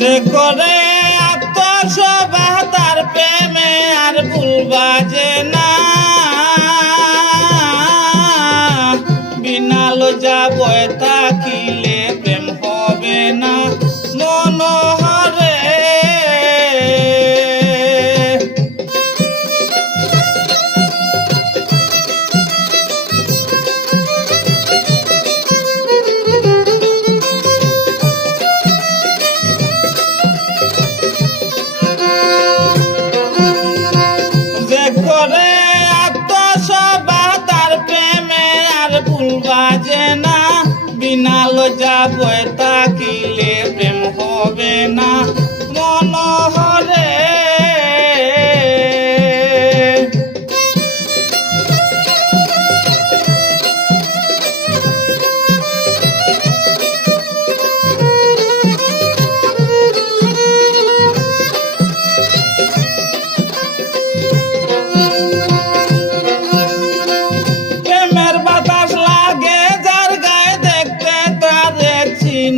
যে করে আত্মসভা তার প্রেমে আর ভুল বাজে না, বিনা লজ্জা বয়ে থাকিলে প্রেম হবে না মনোহরে। বাজে না, বিনা লজ্জা বয়ে থাকিলে প্রেম হবে না মনোহরে।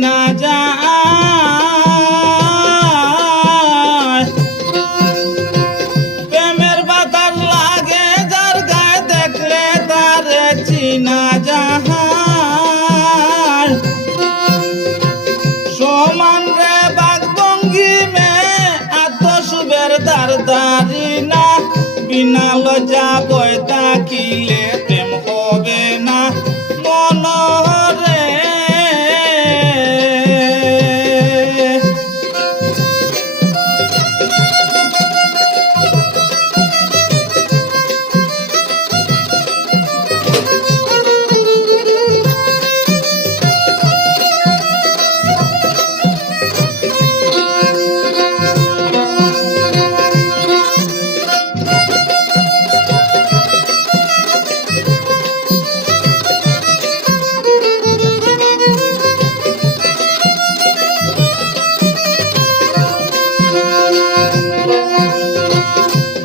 না যায় প্রেমের বাতাস লাগে যার গায়ে দেখলে তার চিনা যায়। সমান রে বাগভঙ্গি মে আত্মশুভের দার দারি না, বিনা লজ্জা বয়ে থাকিলে প্রেম হবে না মনোহরে।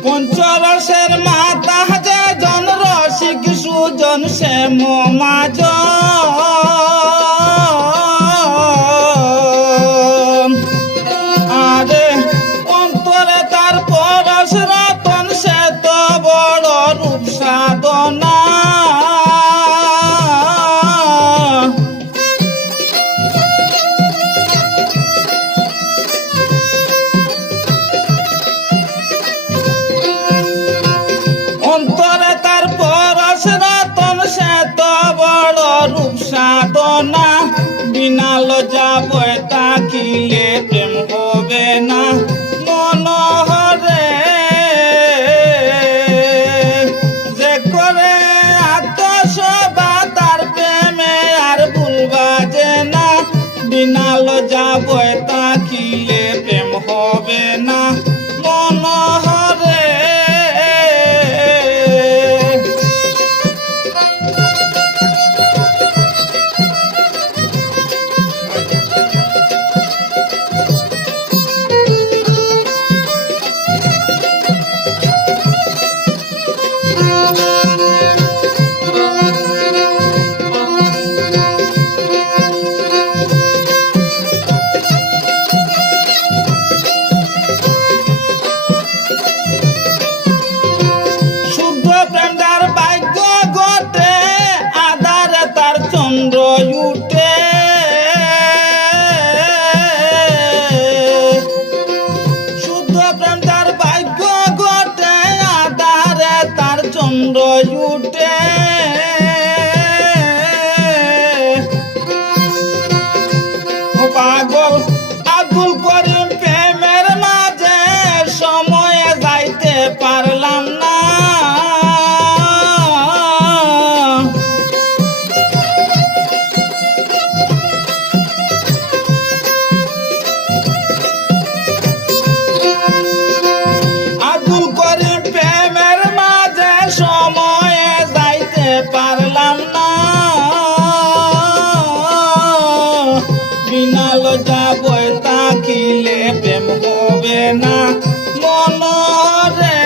পঞ্চরসের মাতা যে জন রসিক সুজন সে মাজ, আরে অন্তরে তার পরশ রতন সে তো বড় রূপ সাধনা। অন্তরে তার পরশ রতন সে তো বড় রূপ সাধনা, বিনা লজ্জা বয়ে থাকিলে প্রেম হবে না মনোহরে। যে করে আত্মসভা তার প্রেমে আর ভুল বাজে না, বিনা লজ্জা বয়ে থাকিলে প্রেম হবে না মনোহরে। চন্দ্র উঠে শুদ্ধ প্রেম তার ভাগ্য ঘটে, আধারে তার চন্দ্র উঠে। পাগল আব্দুল করিম প্রেমের মাঝে সময়ে যাইতে পারলাম না, পারলাম না বিনা লজ্জা বয়ে থাকিলে প্রেম হবে না মনোহরে।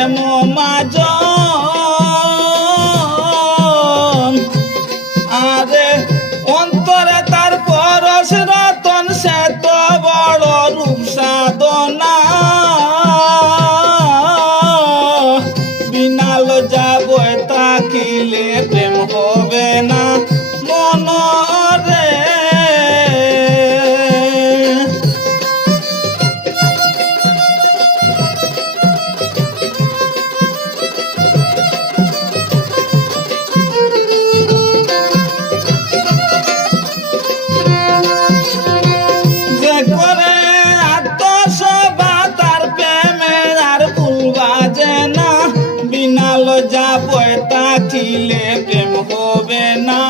প্রেম মাজন আরে অন্তরে তার পরশ রতন সে তো বড় রূপ সাধনা বিনাল যাব তাকিলে প্রেম হবে না মনরে যে করে আত্মসভা তার প্রেমে আর ভুলবা যে না বিনাল যাব তাকিলে প্রেম হবে না